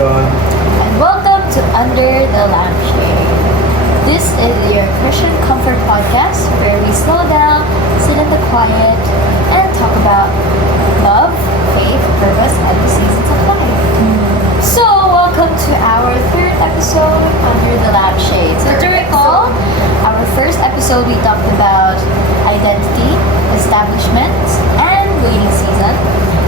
John. And welcome to Under the Lampshade. This is your Christian Comfort Podcast where we slow down, sit in the quiet, and talk about love, faith, purpose, and the seasons of life. So, welcome to our third episode Under the Lampshade. So, to recall, our first episode we talked about identity, establishment, and waiting season.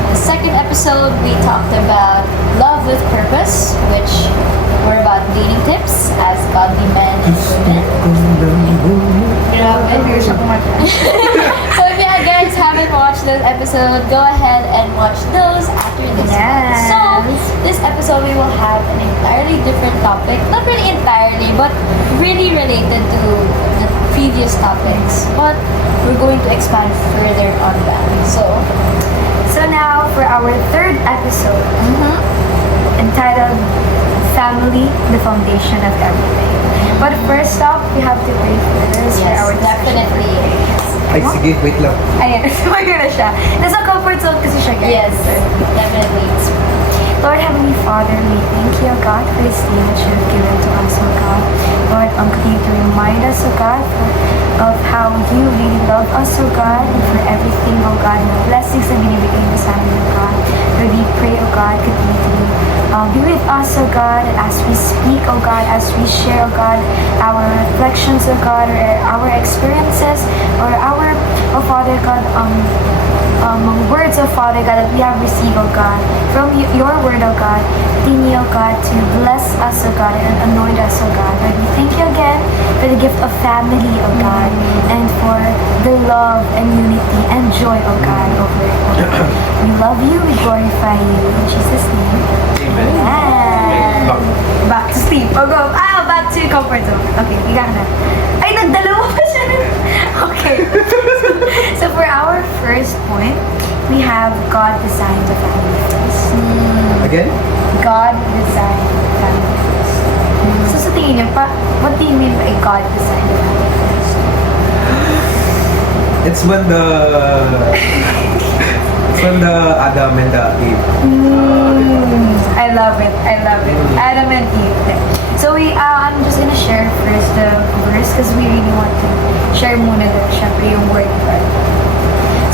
The second episode, we talked about love with purpose, which were about dating tips as godly men and women. So if you guys haven't watched those episodes, go ahead and watch those after this one. So this episode, we will have an entirely different topic. Not really entirely, but really related to the previous topics. But we're going to expand further on that. So now for our third episode, entitled Family, the Foundation of Everything. But first off, we have to pray first for our definitely. Ay, sige, wait lang. Ayan, sumayo na siya. Nasa comfort zone kasi siya, guys. Yes, definitely. Lord Heavenly Father, we thank you, God, for this day that you have given to us, O God. Lord, continue to remind us, O God, of how you really love us, O God, and for everything, O God, and the blessings na binibigay mo sa amin, O God. Lord, we pray, O God, continue to be with us, O God, and as we speak, O God, as we share, O God, our reflections, O God, or our experiences, or our, O Father God, words, O Father God, that we have received, O God, from your word, O God. Continue, O God, to bless us, O God, and anoint us, O God. Lord, we thank you again for the gift of family, O God, and for the love and unity and joy, O God, over it, O God. We love you, we glorify you. In Jesus' name. Amen. Amen. Back to sleep. O go. Back to comfort zone. Okay, higa ka na. Ay, nagdalawa pa siya. Okay. So for our first point, we have God designed the family first. Again? God designed the family first. So sa tingin niyo, what do you mean by God designed the family first? It's when the Adam and the Eve. I love it. Adam and Eve. So I'm just gonna share first the verse because we really want to share muna syempre yung word of God.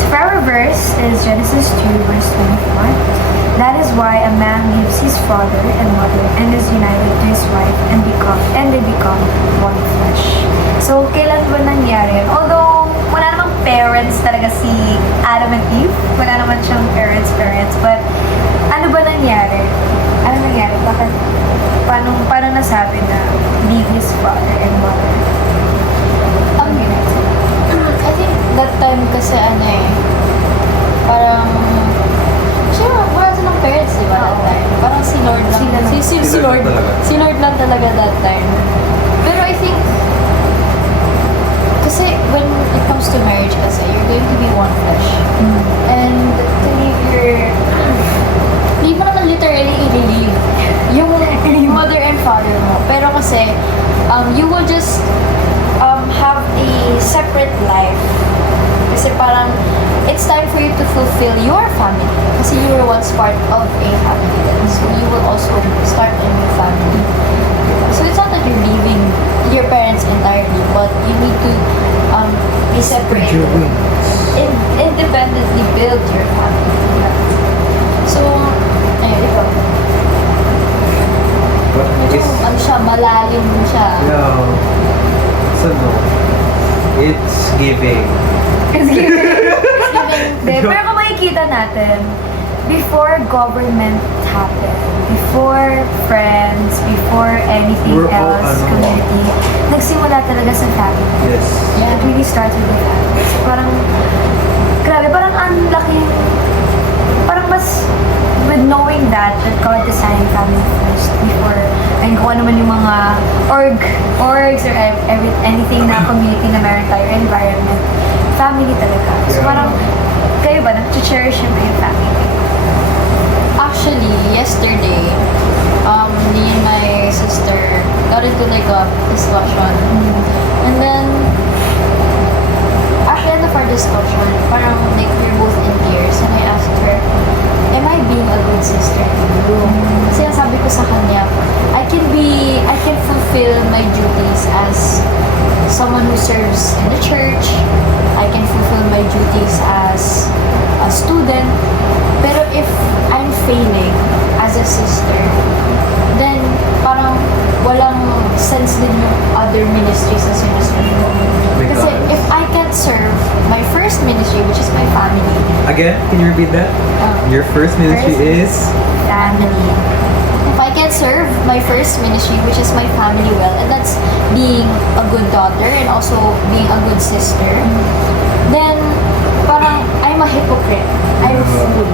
So for our verse is Genesis 2 verse 24. That is why a man leaves his father and mother and is united to his wife and they become one flesh. So kailan ba nangyari yun? Although wala namang parents talaga si Adam and Eve, wala naman siyang parents, but ano ba nangyari? Bakit? Paano nasabi na leave his father and mother? I think that time kasi parang wala silang parents, di ba, that time? Parang si Lord lang. Si Lord lang talaga that time. Pero I think, kasi when it comes to marriage kasi, you're going to be one flesh. And to leave hindi mo naman literally i-leave yung mother and father mo. Pero kasi, you will just have a separate life. Kasi parang, it's time for you to fulfill your family. Kasi you were once part of a family then. So you will also start a new family. So it's not that you're leaving your parents entirely, but you need to be separated. Independently build your family. So, ayun, ikaw. Medyo, malalim siya. Yeah. So no. It's giving. It's giving. Pero kung makikita natin, before government happened, before friends, before anything else, community, nagsimula talaga sa family. Yes. Yeah. It really started with family. So parang, grabe, parang ang laki, parang mas, with knowing that God designed family first before, and kung ano man yung mga orgs or anything na community na meron tayo, environment, family talaga. So parang, kayo ba, nag-cherish yung family? Actually, yesterday, me and my sister got into like a discussion. And then, at the end of our discussion, parang like we're both in tears. And I asked her, am I being a good sister to you? Kasi ang sabi ko sa duties as someone who serves in the church. I can fulfill my duties as a student. Pero if I'm failing as a sister, then parang walang sense din yung other ministries na sinuserve ko. Kasi Because? if I can't serve my first ministry, which is my family, Again, can you repeat that? Your first ministry First- is? family. If I can serve my first ministry, which is my family well, and that's being a good daughter and also being a good sister, then parang I'm a hypocrite. I'm a fool.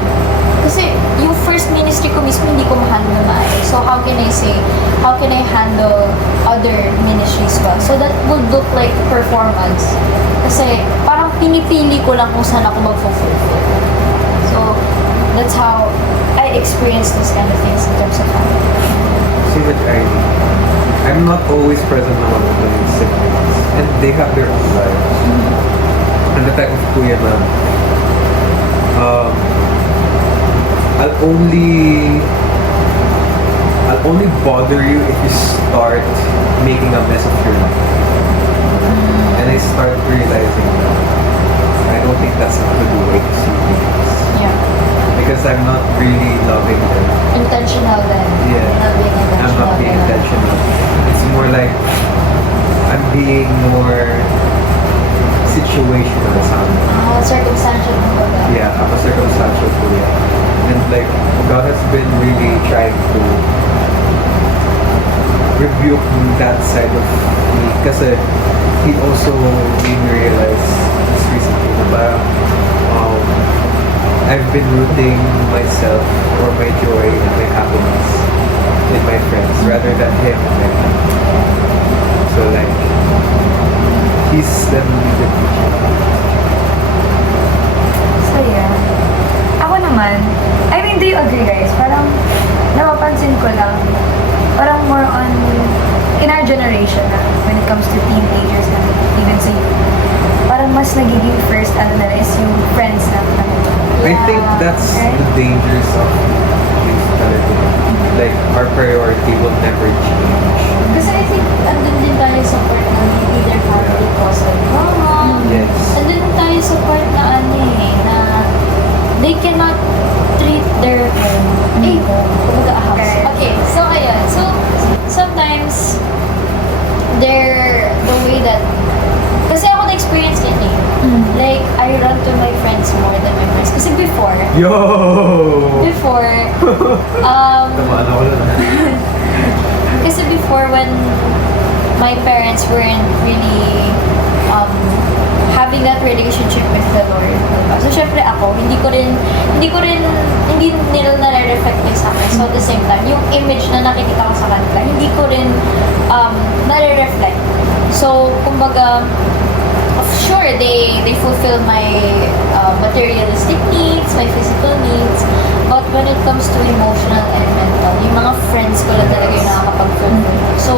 Kasi yung first ministry ko mismo hindi ko ma-handle na maayos. So how can I handle other ministries well? So that would look like performance. Kasi parang pinipili ko lang kung saan ako mag-fulfill. So that's how I experience this kind of things in terms of family. See what I mean? I'm not always present naman with my siblings. And they have their own lives. And the type of kuya na, I'll only bother you if you start making a mess of your life. And I start realizing that I don't think that's a good way to see things. Yeah. Because I'm not really loving them. Intentional then. Yeah. Not being intentional. I'm not being pero- intentional. It's more like I'm being more situational somehow. Circumstantial kumbaga. Yeah, I'm a circumstantial kuya. And like, God has been really trying to rebuke that side of me. Kasi He also made me realize just recently na parang, I've been rooting myself or my joy and my happiness in my friends rather than Him and my family. So like, He's definitely the teacher. So yeah. Ako naman, I mean, do you agree guys? Parang napapansin ko lang, parang more on, in our generation na, when it comes to teenagers and even sa youth, parang mas nagiging first, ano na is yung friends na. I think that's right? the dangers of youth talaga. Like, our priority will never change. Kasi I think andun din tayo sa part na maybe their family caused them trauma. Yes. Andun din tayo sa part na na they cannot treat their kumbaga ahas. Correct. Okay, so ayan. So, sometimes the way that kasi ako na-experience yan eh. Like, I run to my friends more than my friends. Kasi before, Yo! Tamaan ako lang. kasi before when my parents weren't really having that relationship with the Lord. Diba? So, syempre ako, hindi nila nare-reflect din sa akin. So, at the same time, yung image na nakikita ko sa kanila, hindi ko rin nare-reflect. So, kumbaga, sure, they fulfill my materialistic needs, my physical needs, but when it comes to emotional and mental, yung mga friends ko lang talaga yung nakakapag-fulfill. So,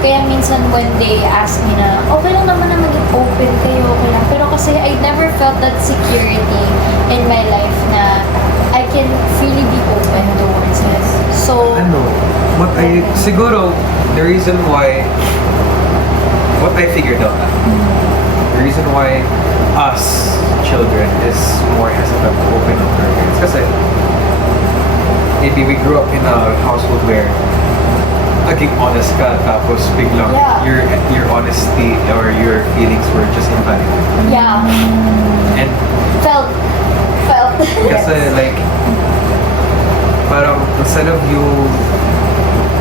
kaya minsan when they ask me na, okay lang naman na maging open kayo, okay lang. Pero kasi I never felt that security in my life na I can freely be open towards it. So, Siguro, the reason why, what I figured out, the reason why us children is more hesitant to open up to our parents. Kasi, maybe we grew up in a household where naging honest ka, tapos biglang Yeah. your honesty or your feelings were just invalidated. yeah, And felt. kasi like, parang instead of you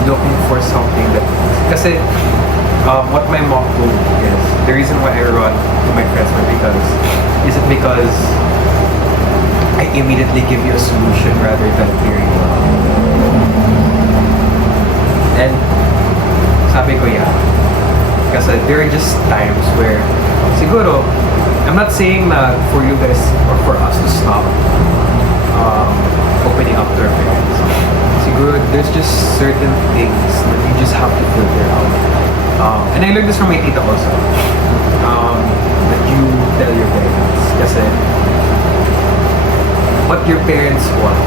looking for something that, kasi what my mom told me is, the reason why I run to my friends because I immediately give you a solution rather than hearing you out. And sabi ko, yeah. Kasi there are just times where, siguro, I'm not saying na for you guys or for us to stop opening up to our parents. Siguro, there's just certain things that you just have to filter out. And I learned this from my tita also. That you tell your parents. Kasi, what your parents want,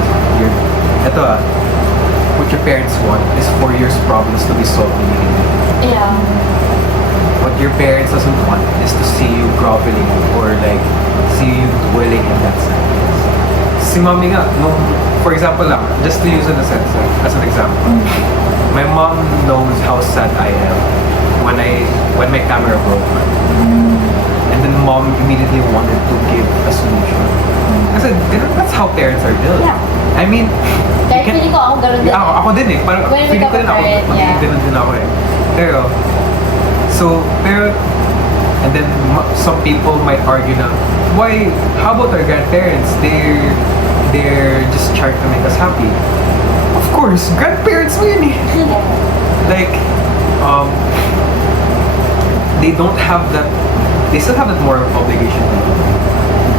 what your parents want is for your problems to be solved immediately. Yeah. What your parents doesn't want is to see you groveling or like see you dwelling in that sadness. Si mommy nga, nung, for example lang, just to use it as an example, my mom knows how sad I am when my camera broke. And then mom immediately wanted to give a solution. Kasi that's how parents are built. Yeah. I mean, Kahit feeling ko ako ganun din. ako din eh. Parang When we feeling ko become din ako, a parent, magiging yeah. ganun din ako eh. Pero, and then some people might argue na, why, how about our grandparents? They're just trying to make us happy. Of course, grandparents mo yun eh. Like, they don't have that, they still have that moral obligation to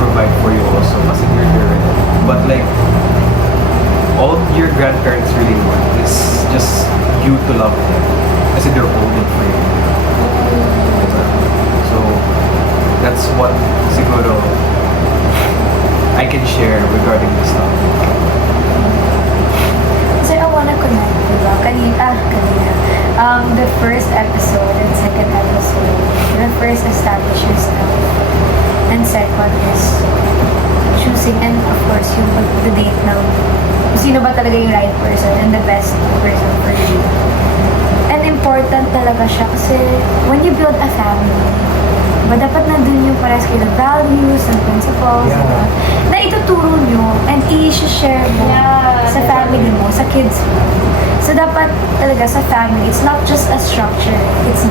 provide for you also kasi you're there. But like, all your grandparents really want is just you to love them kasi they're holding for you. Diba? So, that's what siguro I can share regarding this topic. So I wanna connect, diba? Kanina. The first episode and second episode, the first establishes love. And second is choosing and of course yung pag-date ng kung sino ba talaga yung right person and the best person for you. And important talaga siya kasi when you build a family, diba, dapat nandun yung parehas kayo ng values and principles, Yeah. diba, na ituturo nyo and i-share mo Yeah, sa family mo, sa kids mo. So dapat talaga sa family, it's not just a structure. It's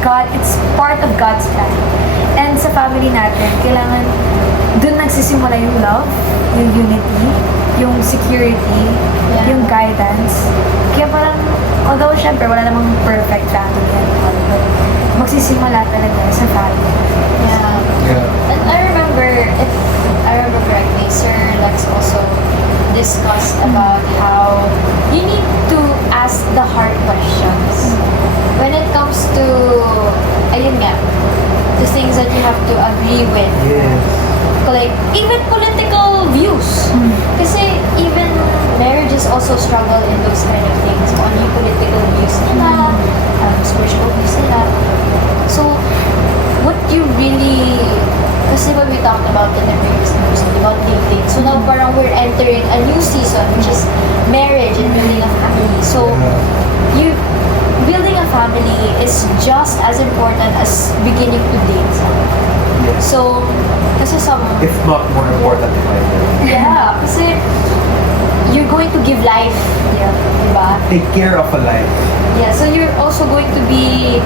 part of God's plan. And sa family natin, kailangan dun nagsisimula yung love, yung unity, yung security, Yeah. yung guidance. Kaya parang, although syempre wala namang perfect family and all, but magsisimula talaga sa family. Yeah. Yeah. And I remember, if I remember correctly, Sir Lex also discussed about how you need to ask the hard questions. When it comes to, ayun nga, the things that you have to agree with. Yes. Like, even political views. Kasi even marriages also struggle in those kind of things. Kung ano yung political views nila, spiritual views nila. So, what you really, kasi when we talked about in the previous episode about dating, so now parang we're entering a new season, which is marriage and building a family. So, you building a family is just as important as beginning to date someone. Yes. So, kasi some, If not more important than either. yeah, kasi you're going to give life, Yeah. diba? Take care of a life. Yeah, so you're also going to be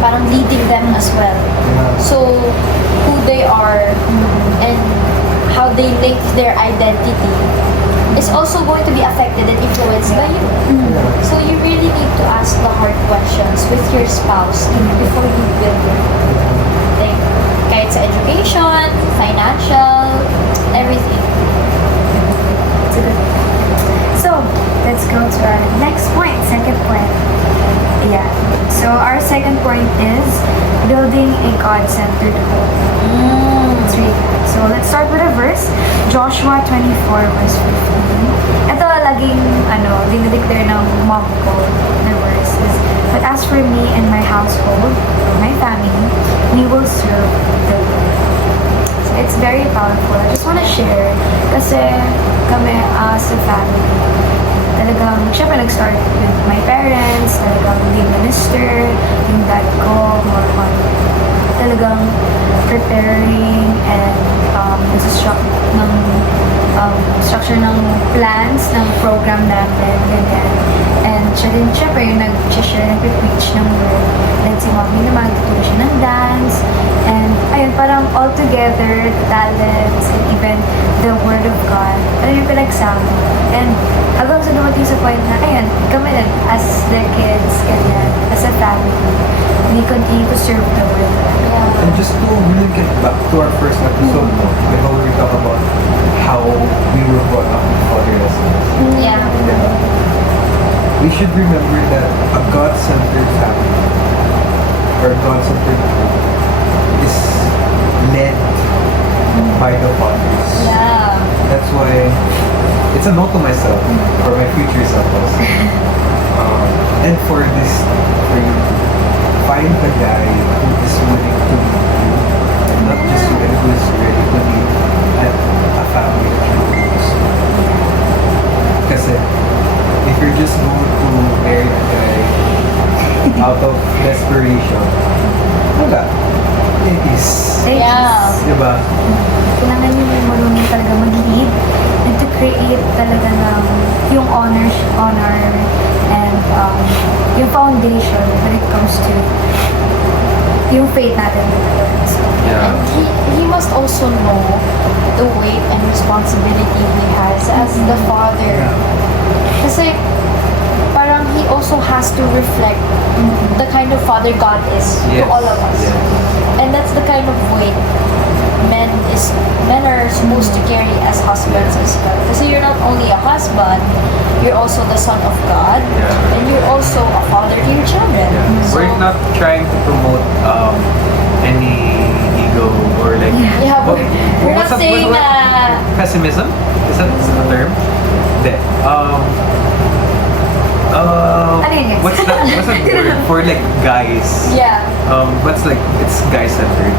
parang leading them as well. So, who they are and how they link their identity is also going to be affected and influenced by you. So, you really need to ask the hard questions with your spouse before you build it. Like, kahit sa education, financial, everything. It's a good thing. So, let's go to our next point, second point. Yeah. So, our second point is building a God-centered home. Let's read that. So, let's start with a verse. Joshua 24 verse 15. Ito laging, dinideclare ng mom ko na verse is, but as for me and my household, or my family, we will serve the Lord. So, it's very powerful. I just want to share kasi kami as a family, talagang, syempre nag-start with my parents, talagang being minister, yung dad ko, more on talagang preparing and structure ng plans ng program natin, ganyan. And siya din, syempre, yung nag-share, nag-preach ng word. And si mommy naman, nagtuturo siya ng dance. And, ayun, parang all together, talents, and even the word of God, ano yung pinagsama. And hanggang sa dumating sa point na, ayun, kami din, as their kids, ganyan, as a family, we continue to serve the word. And just to really get back to our first episode, before we talk about how we were brought up in fatherless, Yeah. we should remember that a God-centered family or God-centered home is led by the fathers. Yeah. That's why it's a note to myself, for my future self also. And for you, find the guy who is willing to meet you, and not just you, and who is ready to meet a family that you choose. Kasi, if you're just going to marry a guy out of desperation, wala. It is. Yeah. Diba? Kailangan nyo yung marunong talaga mag-lead and to create talaga ng yung honor and yung foundation when it comes to yung faith natin. So, Yeah. And he must also know the weight and responsibility he has as the father. Kasi parang he also has to reflect the kind of father God is to Yes. all of us. Yes. And that's the kind of weight men are supposed to carry as husbands as well. Kasi you're not only a husband, you're also the son of God, Yeah. and you're also a father to your children. Yeah. So, We're not trying to promote any ego or like. yeah, we're not saying pessimism? Is that a term? Hindi. Ano yun? What's that word for like guys? yeah. What's like it's guy centered.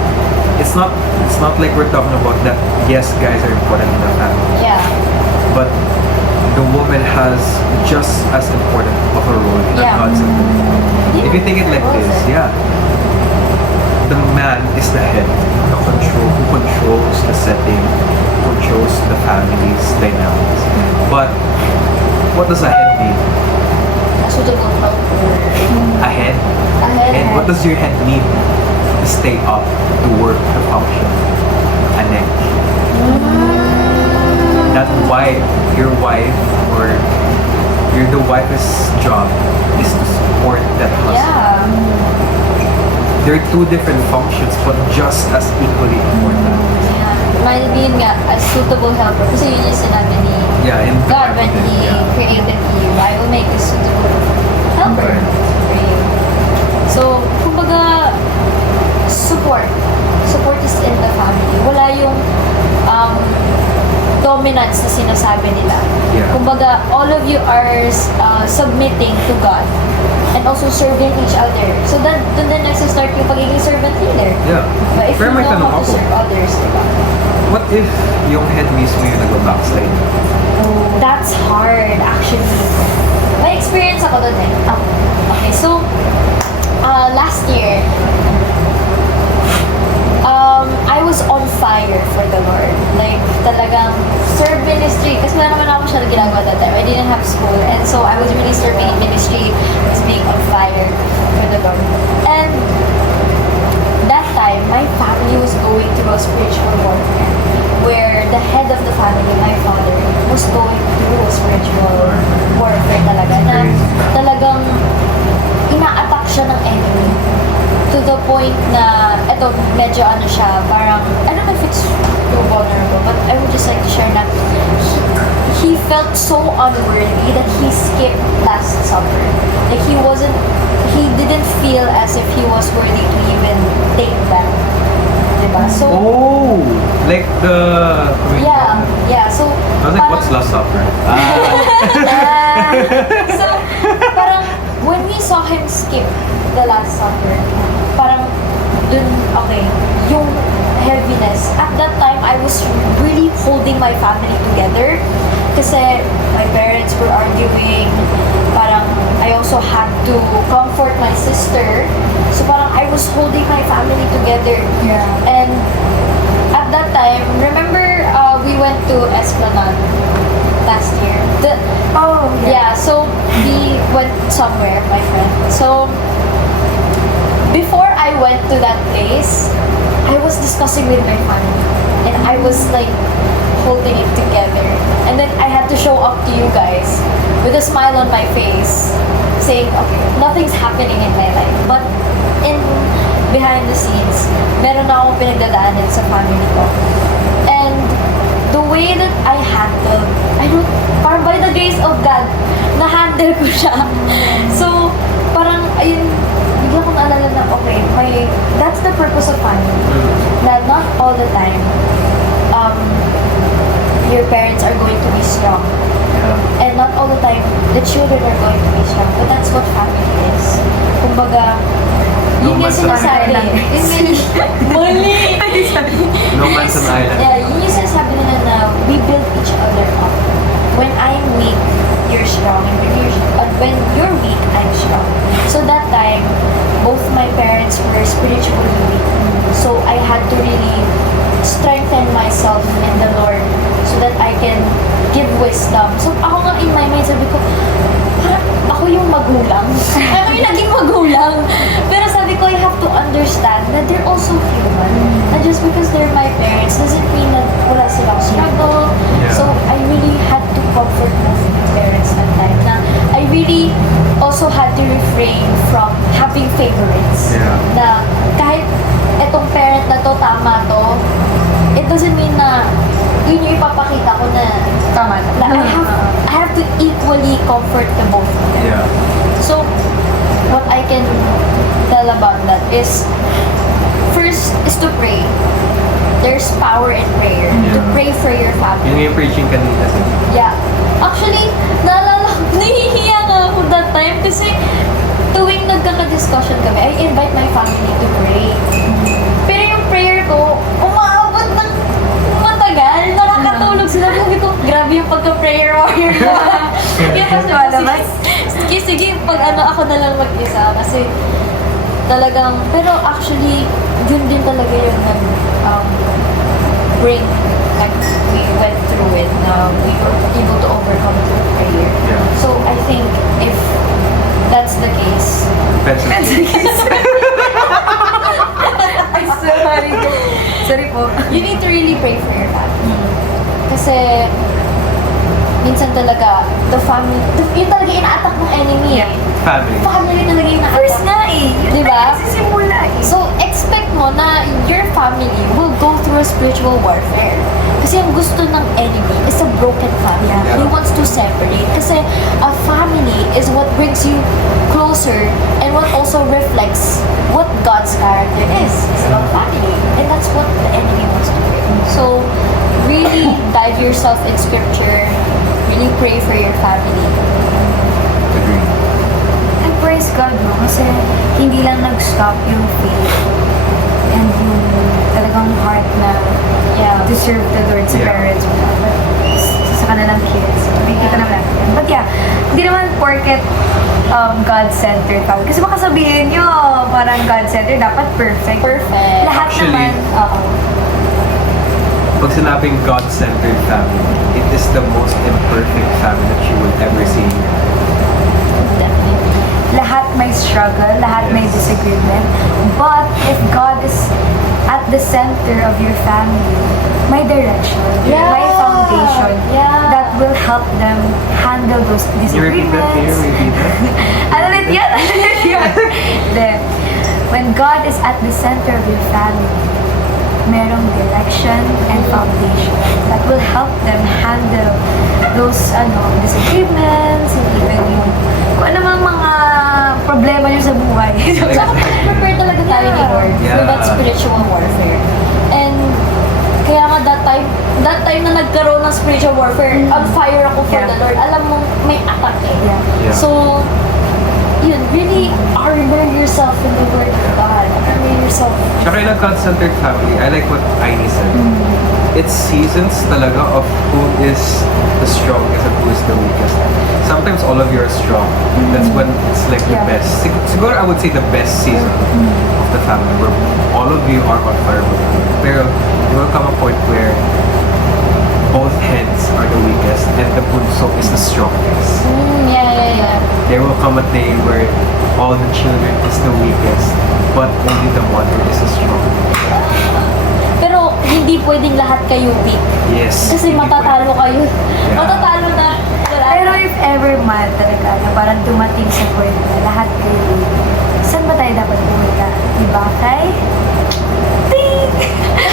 It's not like we're talking about that. Yes, guys are important in the family, Yeah. but the woman has just as important of a role that Yeah. God's If you think it like this, yeah, the man is the head, who controls the setting, controls the family's dynamics. But what does a head mean? Suitable helper. A head? Ahead. And what does your head need to stay up, to work, to function? A neck. That your wife, or the wife's job is to support that husband. Yeah. They're two different functions, but just as equally important. Yeah. Might be nga, a suitable helper. Kasi yun yung sinabi ni Yeah, in the God when Bible, He yeah. created you. I will make a suitable helper Okay. for you. So, kumbaga, support. Support is in the family. Wala yung dominance na sinasabi nila. Yeah. Kumbaga, all of you are submitting to God and also serving each other. So, dun din nagsistart yung pagiging servant leader. Yeah. But if Pero you may know tanong how to ako. serve others, diba? What if yung head mismo yung nag-backslide? That's hard, actually. May experience ako doon eh. Okay, so, last year, I was on fire for the Lord. Like, talagang serve ministry. Kasi wala naman ako masyadong ginagawa that time. I didn't have school. And so, I was really serving in ministry. I was being on fire for the Lord. And that time, my family was going through a spiritual warfare where the head of the family, my father, was going through a spiritual warfare talaga na talagang ina-attack siya ng enemy to the point na eto medyo ano siya parang I don't know if it's too vulnerable but I would just like to share na he felt so unworthy that he skipped last supper. Like he didn't feel as if he was worthy to even take that. Diba? So, Oh! Like the... yeah. So, I was like, what's Last Supper? so, parang, when we saw him skip the Last Supper, parang, dun, okay, yung heaviness. At that time, I was really holding my family together. Kasi, my parents were arguing. Parang, I also had to comfort my sister. So, parang, I was holding my family together. Yeah. And, at that time, remember, we went to Esplanade last year. Yeah, so we went somewhere, my friend. So, before I went to that place, I was discussing with my family. And I was like, holding it together. And then I had to show up to you guys with a smile on my face, saying, okay, nothing's happening in my life. But in behind the scenes, meron na akong pinagdadaanan sa family ko. And the way that I handled, parang by the grace of God, na-handle ko siya. So, parang, ayun, bigla kong naalala na, okay, that's the purpose of family. Na not all the time, your parents are going to be strong. Yeah. And not all the time, the children are going to be strong. But that's what family is. Kumbaga, No yun yung man's an sinasabi. island. Yun yung, mali! No man's an island. Yeah, yun yung sinasabi nila na we build each other up. When I'm weak, you're strong. And when you're weak, I'm strong. So that time, both my parents were spiritually weak. So I had to really strengthen myself in the Lord so that I can give wisdom. So ako nga in my mind, sabi ko, parang ako yung magulang. Ako yung naging magulang. Pero sabi ko, I have to understand that they're also human. And just because they're my parents doesn't mean that wala silang struggle. Yeah. So I really had to comfort both my parents that time. Na I really also had to refrain from having favorites. Yeah. Na kahit etong parent na to, tama to, it doesn't mean na yun yung ipapakita ko na Tama na I have to equally comfort the both of them. Yeah. So, what I can tell about that is, first is to pray. There's power in prayer. To Yeah. pray for your family. Yun yung preaching kanina. Yeah. Actually, naalala ko, nahihiya nga ako that time kasi tuwing nagkaka-discussion kami, I invite my family to pray. Pero yung prayer ko, umaabot ng matagal. Nakakatulog sila. Sabi ko, grabe yung pagka-prayer warrior ko. Kaya kasi, sige, pag ano ako na lang mag-isa. Kasi talagang, pero actually, yun din talaga yung bring, like, we went through it na we were able to overcome through prayer. Yeah. So, I think if that's the case, Ay, sorry. Sorry po. you need to really pray for your family. Kasi, minsan talaga, the family, yun talaga ina-attack ng enemy eh. Yeah. Family. Family talaga yung First ina-attack. nga eh. Yun Diba? na nagsisimula eh. So, expect mo na your family will go through a spiritual warfare. Kasi ang gusto ng enemy is a broken family. Yeah. He wants to separate. Kasi a family is what brings you closer and what also reflects what God's character is. It's about family. And that's what the enemy wants to bring. So, really dive yourself in scripture. Really pray for your family. Agree. And praise God, no? Kasi hindi lang nag-stop yung faith and yung talagang heart na Yeah. to serve the Lord sa Yeah. parents mo. But sa kanilang kids. Nakikita naman natin. But yeah, hindi naman porket God-centered tayo. Kasi baka sabihin nyo, parang God-centered, dapat perfect. Perfect. Lahat Actually, naman. Oo. Pag sinabing God-centered family, it is the most imperfect family that you will ever see in your life. Definitely. Lahat may struggle, lahat may Yes. disagreement. But if God is at the center of your family, may direction, Yeah. may foundation Yeah. that will help them handle those Can you repeat that? Can you disagreements. repeat that? Ano ulit yan? Ano ulit yan? Then, when God is at the center of your family, merong direction and foundation that will help them handle those disagreements and even yung kung ano mang mga problema nyo sa buhay. Tsaka prepare talaga tayo ni Lord for Yeah. that spiritual warfare. And kaya nga that time na nagkaroon ng spiritual warfare, on fire ako for Yeah. the Lord. Alam mo, may attack eh. Yeah. Yeah. So, yun, really armor yourself in the Word of God. Armor yourself. Tsaka in a God-centered family, I like what Aini said. It's seasons talaga of who is the strongest and who is the weakest. Sometimes all of you are strong. That's when it's like the Yeah. best. Siguro I would say the best season of the family where all of you are on fire with you. Pero there will come a point where both heads are the weakest and the bunso is the strongest. Yeah. There will come a day where all the children is the weakest, but only the mother is the strongest. Pero hindi pwedeng lahat kayo weak. Yes. Kasi hindi matatalo pwede. kayo. Yeah. Matatalo na. Wala Pero na. if ever man talaga na parang dumating sa point na lahat kayo, saan ba tayo dapat pumunta? Diba? Kay? Ting!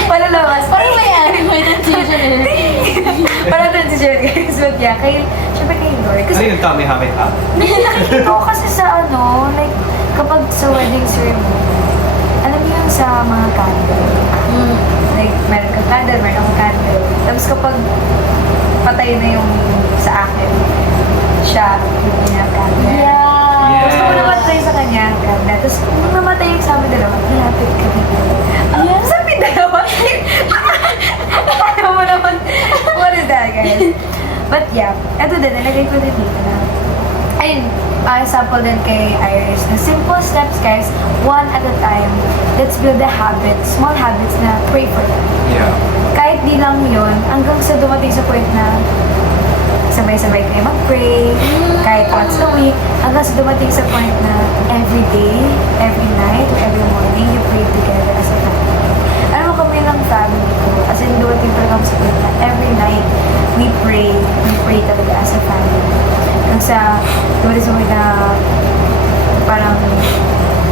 Palalabas. Parang may transition eh. Parang transition guys. But yeah, syempre kay Lord. Ano Kasi yung Kamehameha? nakikita ko kasi sa like, kapag sa wedding ceremony, alam niyo yung sa mga candle. Like, meron kang candle, meron kang candle. Tapos kapag patay na yung sa akin. Siya, yung pinaka-camera. Yeah. Yes. Gusto ko naman tayo sa kanya, camera. Tapos nung namatay yung sa amin dalawa, nilapit kami. Yeah. Sa amin dalawa? Ano mo naman? What is that, guys? But yeah, eto din, nalagay ko din dito na. Ayun, sample din kay Iris. The simple steps, guys, one at a time. Let's build the habits, small habits na pray for them. Yeah. Kahit di lang yun, hanggang sa dumating sa point na sabay-sabay kayo mag-pray, kahit once a week, hanggang sa dumating sa point na every day, every night, or every morning, you pray together as a family. Alam mo kami ng family ko, as in dumating talaga sa point na every night, we pray talaga as a family. Hanggang sa dumating sa point na parang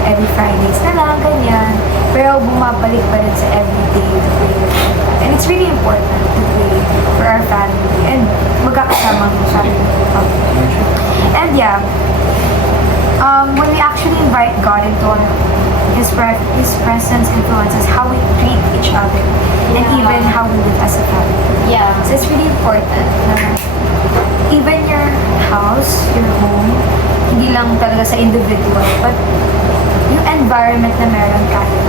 every Fridays na lang, ganyan. Pero bumabalik pa rin sa everyday to pray. And it's really important to pray for our family and magkakasamang family. And yeah, when we actually invite God into our His presence influences how we treat each other and Yeah. even how we live as a family. Yeah. So it's really important na even your house, your home, hindi lang talaga sa individual, but yung environment na meron tayo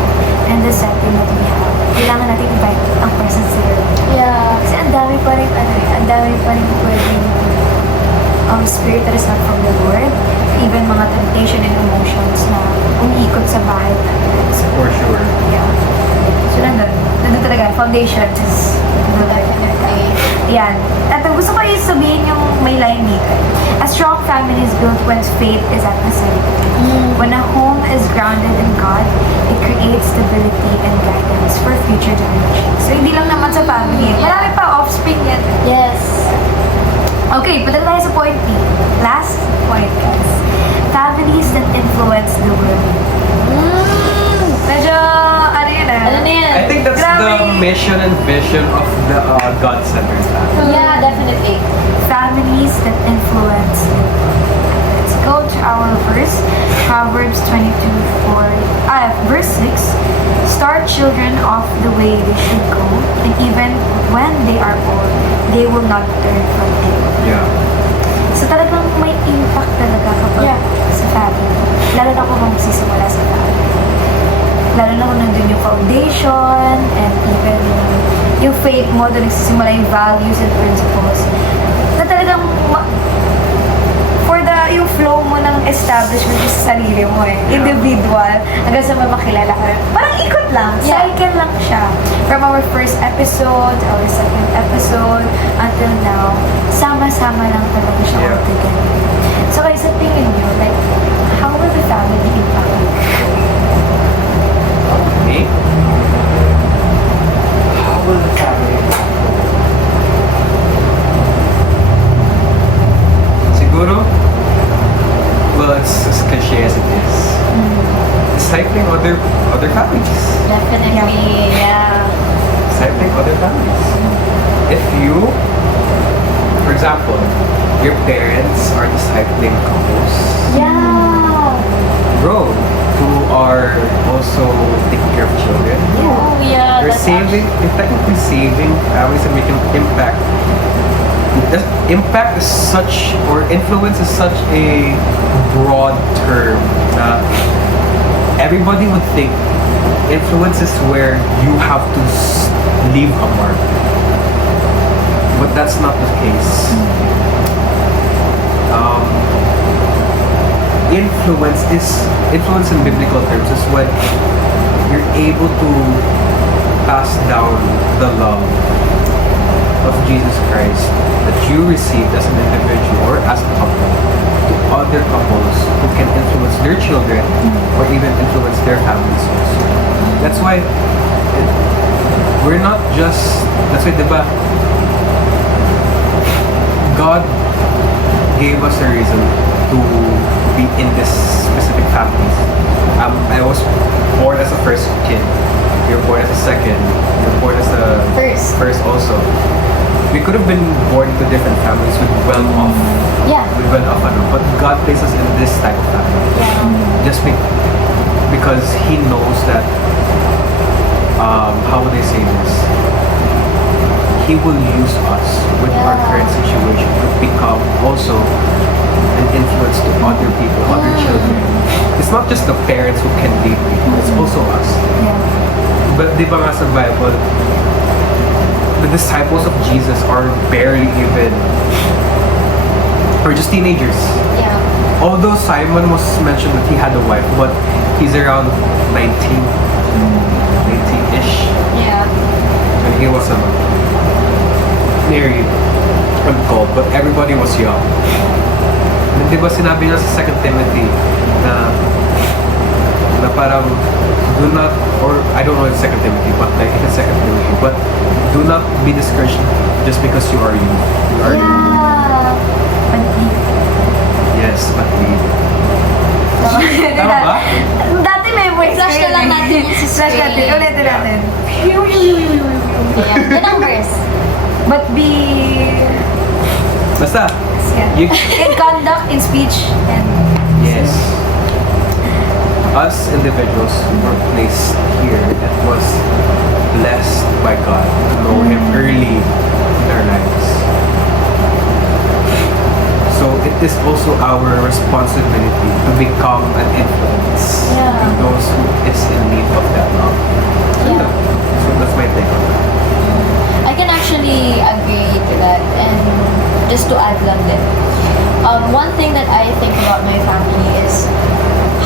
and the setting that we have, kailangan natin invite ang presence ni Lord. Yeah. Kasi ang dami pa rin, ang dami pa rin pwedeng spirit that is not from the Lord, even mga temptation and emotions na umiikot sa bahay natin. So, For sure. yeah. So, nandun talaga, foundation is the Lord. Yan. At ang gusto ko yung sabihin yung may line dito. A strong family is built when faith is at the center. When a home is grounded in God, it creates stability and guidance for future generations. So, hindi lang naman sa family. Marami pa offspring yan. Yes. Okay, punta tayo sa point B. Last point, guys. Families that influence the world. Medyo, ano yun Ano na yan? I think that's the Grabe. mission and vision of the God-centered family. Yeah, definitely. Families that influence the world. Let's go to our verse. Proverbs 22:4, verse 6. Start children off the way they should go, and even when they are old, they will not turn from it. Yeah. So talagang may impact talaga kapag Yeah. sa family. Lalo na kung magsisimula sa family. Lalo na kung nandun yung foundation and even yung faith mo, doon nagsisimula yung values and principles. Na talagang yung flow mo ng establishment sa sarili mo eh. Yeah. Individual. Hanggang sa makilala ka. Parang ikot lang. Yeah. Cycle lang siya. From our first episode, our second episode, until now, sama-sama lang talaga siya Yeah. altogether. So guys, sa tingin nyo, like, how will the family impact you? Me? How will the family siguro, well, it's as cliche as it is. Discipling other families. Definitely. Yeah. Discipling other families. If you, for example, your parents are discipling couples, Yeah. bro, who are also taking care of children, Oh, yeah. you're that's saving, you're technically saving families and making impact. Impact is such, or influence is such a broad term that everybody would think influence is where you have to leave a mark. But that's not the case. Influence in biblical terms is when you're able to pass down the love of Jesus Christ that you received as an individual or as a couple to other couples who can influence their children or even influence their families also. That's why we're not just, that's why diba, God gave us a reason to be in this specific families. I was born as a first kid. You're born as a second. You're born as a First. also. We could have been born into different families with well-off, Yeah. but God placed us in this type of family. Yeah. Just because He knows that, how would I say this? He He will use us with our Yeah. current situation to become also an influence to other people, other children. It's not just the parents who can lead people, it's also us. Yeah. But di ba nga sa Bible, the disciples of Jesus are barely even, or just teenagers. Yeah. Although Simon was mentioned that he had a wife, but he's around 19-ish. Yeah. And he was married and called, but everybody was young. And di ba sinabi niya sa 2 Timothy na parang do not, or I don't know in 2 Timothy, but like in 2 Timothy, but do not be discouraged just because you are youth. You are youth. Yeah. Yes, but lead. Tama ba? Dati may voice Flash ko na lang yun natin eh. yung sa Flash screen. natin. Ulitin natin. Yeah. Yan ang verse. But be... Basta, Yeah. you, In conduct, in speech, and... yes. Us individuals who were placed here that was blessed by God to know Him early in our lives. So it is also our responsibility to become an influence Yeah. to those who is in need of that love. Yeah. So that's my take on that. I can actually agree to that, and just to add lang din. One thing that I think about my family is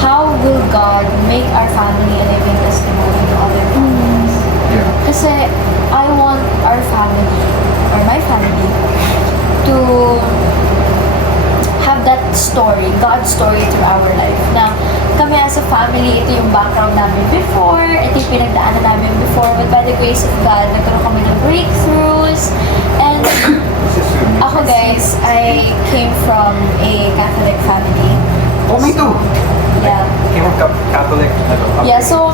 how will God make our family a living testimony to other families? Yeah. Kasi I want our family, or my family, to have that story, God's story to our life. Na kami as a family, ito yung background namin before, ito yung pinagdaanan namin before, but by the grace of God, nagkaroon kami ng breakthroughs. And ako guys, I came from a Catholic family. Oh, me too. Yeah. Came from Catholic. Yeah, so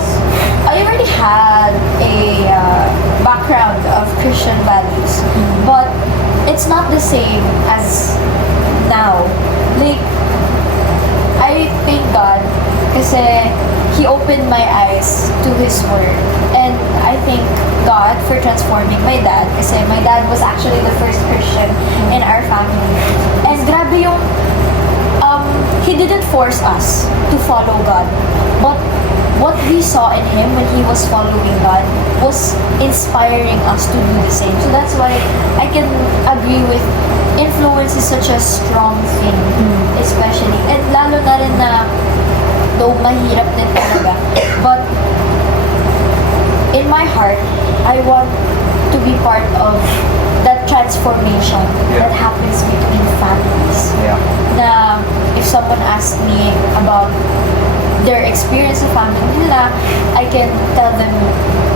I already had a background of Christian values, but it's not the same as now. Like, I thank God kasi He opened my eyes to His Word. And I thank God for transforming my dad kasi my dad was actually the first Christian in our family. And grabe yung he didn't force us to follow God. But what we saw in him when he was following God was inspiring us to do the same. So that's why I can agree with influence is such a strong thing, especially. And lalo na rin na, though mahirap din talaga, but in my heart, I want to be part of that transformation that happens between families. Yeah. Na if someone asks me about their experience of family nila, I can tell them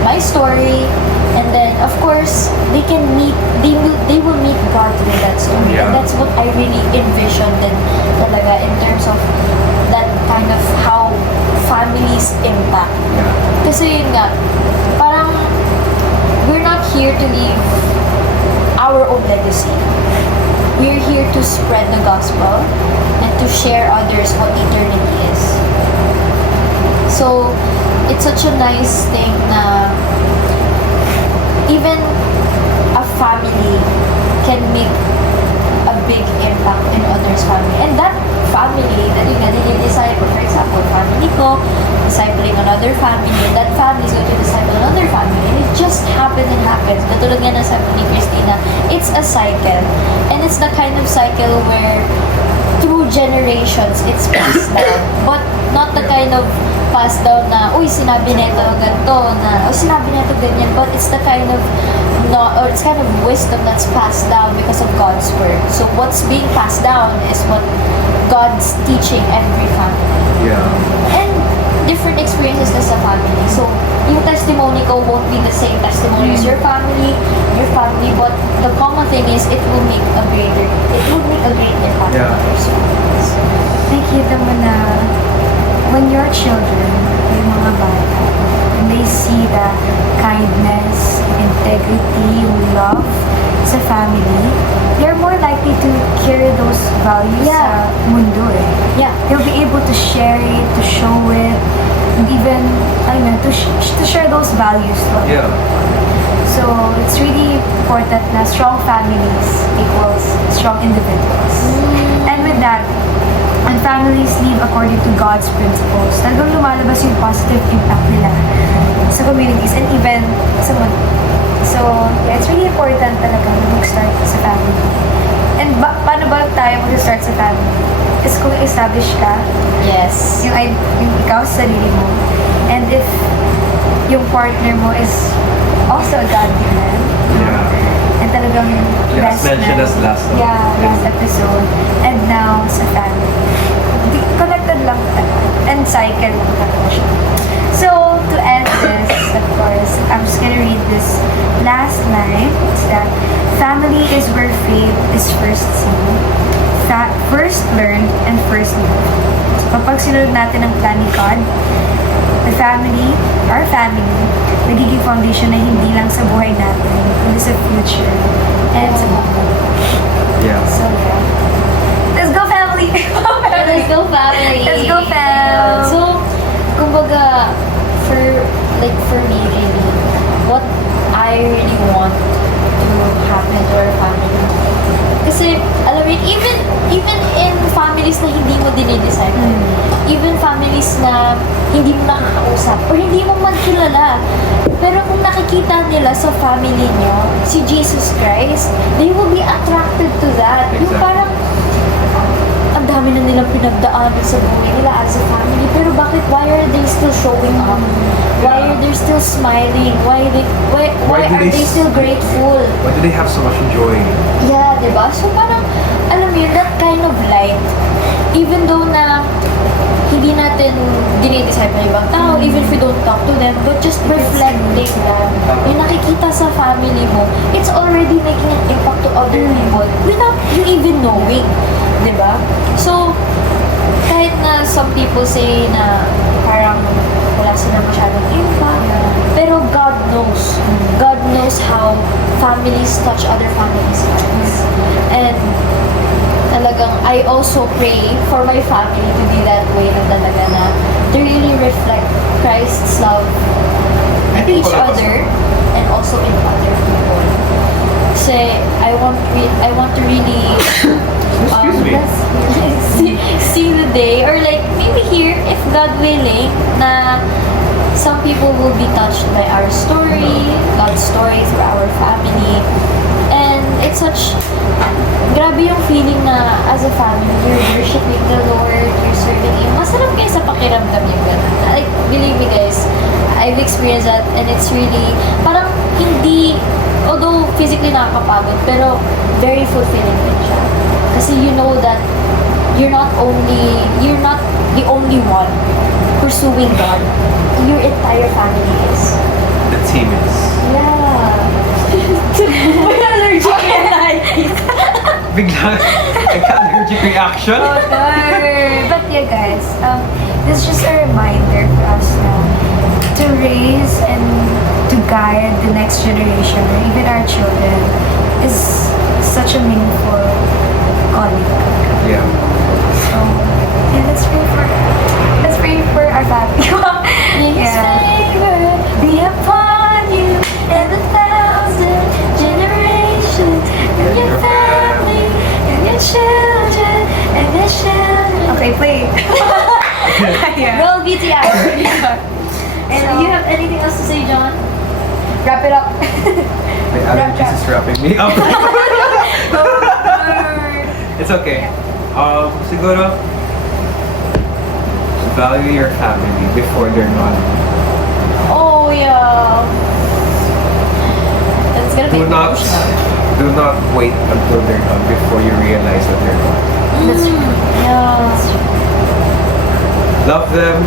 my story, and then of course they can meet, they will meet God through that story. Yeah. And that's what I really envision din talaga in terms of that kind of how families impact. Yeah. Kasi yun nga, parang we're not here to leave our own legacy. We're here to spread the gospel and to share others what eternity is. So, it's such a nice thing na even a family can make a big impact in others' family. And that family that you disciple, for example, family ko, discipling another family, and that family is going to disciple another family. And it just happens and happens. Katulad nga ng sabi ni Christina, it's a cycle. And it's the kind of cycle where through generations, it's passed down. But not the kind of passed down na, uy, sinabi nito ganito, na, uy, sinabi nito ganyan. But it's the kind of, or it's kind of wisdom that's passed down because of God's word. So what's being passed down is what God's teaching every family. Yeah. And different experiences na sa family. So, yung testimony ko won't be the same testimony as your family, but the common thing is it will make a great impact on Yeah. others' families. Nakikita mo na when your children, yung mga bata, when they see the kindness, integrity, love sa family, they're more likely to carry those values Yeah. sa mundo eh. Yeah. They'll be able to share it, to show it, and even, to share those values to others. Yeah. So, So it's really important na strong families equals strong individuals. And with that, when families live according to God's principles, talagang lumalabas yung positive impact nila sa communities and even sa mundo. So, yeah, it's really important talaga na mag-start sa family. And paano ba tayo mag-start sa family? Is kung establish ka, Yes. yung ikaw sa sarili mo, and if yung partner mo is also a godly man, Yeah. and talagang Yeah, best as mentioned man. as last one. Yeah, last episode. And now, sa family. Connected lang talaga. And cycle lang talaga siya. So, to end this, of course, I'm just gonna read this last line. It's that, family is where faith is first seen, first learned, and first lived. So, kapag sinunod natin ang plan ni God, the family, our family, nagiging foundation na hindi lang sa buhay natin, kundi sa future and sa mundo. Yeah. So, yeah. Let's go, family! Let's go, family! Let's go, fam! So, kumbaga, for me, really, what I really want to happen to our family. Kasi, alam mo yun, even in families na hindi mo dinidecipher, even families na hindi mo nakakausap, or hindi mo man kilala, pero kung nakikita nila sa family nyo, si Jesus Christ, they will be attracted to that. Yung Exactly. parang, ang dami na nilang pinagdaanan sa buhay nila as a family, pero bakit, why are they still showing up? Why are they still smiling? Why Why do are they they still grateful? Why do they have so much joy? Yeah, diba? So parang, alam mo yun, that kind of light, even though na hindi natin dinidecide ng ibang tao, even if we don't talk to them, but just reflecting that, yung nakikita sa family mo, it's already making an impact to other people without you even knowing. Diba? So, kahit na some people say na parang wala sila masyadong impact, pero God knows. God knows how families touch other families' hearts. And talagang, I also pray for my family to be that way na talaga na to really reflect Christ's love I in think each all of us other and also in other people. Kasi I want to really Excuse me. see the day, or like maybe here, if God willing, na some people will be touched by our story, God's story through our family. And it's such, grabe yung feeling na as a family, you're worshiping the Lord, you're serving Him. Masarap kayo sa pakiramdam yung ganun. Like, believe me guys, I've experienced that, and it's really, parang hindi, although physically nakakapagod, pero very fulfilling din siya. Kasi you know that you're not the only one pursuing God. Your entire family is. The team is. Yeah. May allergic rhinitis. Biglang, allergic reaction. Oh, no. But yeah, guys, this is just a reminder for us now to raise and to guide the next generation, or even our children, is such a meaningful calling. Yeah. So, yeah, let's pray for our family. His favor be upon you and 1,000 generations, and your family, and your children, and their children. Okay, play. Yeah. Roll BTR. And So- you have anything else to say, John? Wrap it up. My allergies is wrapping me up. It's okay. Siguro, value your family before they're gone. Oh, yeah. That's gonna be emotional. Do not wait until they're gone before you realize that they're gone. That's true. Yeah. Love them,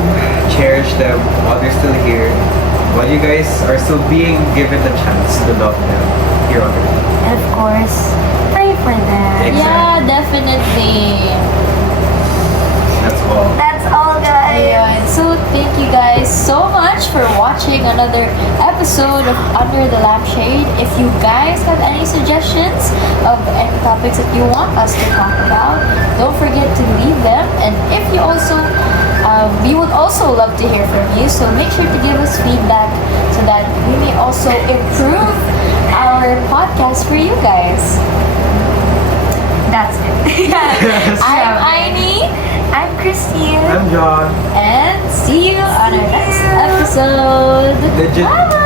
cherish them while they're still here. While you guys are still being given the chance to love them here on earth. And of course, pray for them. Exactly. Yeah, definitely. That's all. That's all, guys. Ayun. So, thank you guys so much for watching another episode of Under the Lampshade. If you guys have any suggestions of any topics that you want us to talk about, don't forget to leave them. And if you also, we would also love to hear from you. So make sure to give us feedback so that we may also improve podcast for you guys. That's it. I'm Aini, I'm Christine. I'm John. and see you on our next episode. Legit. Bye.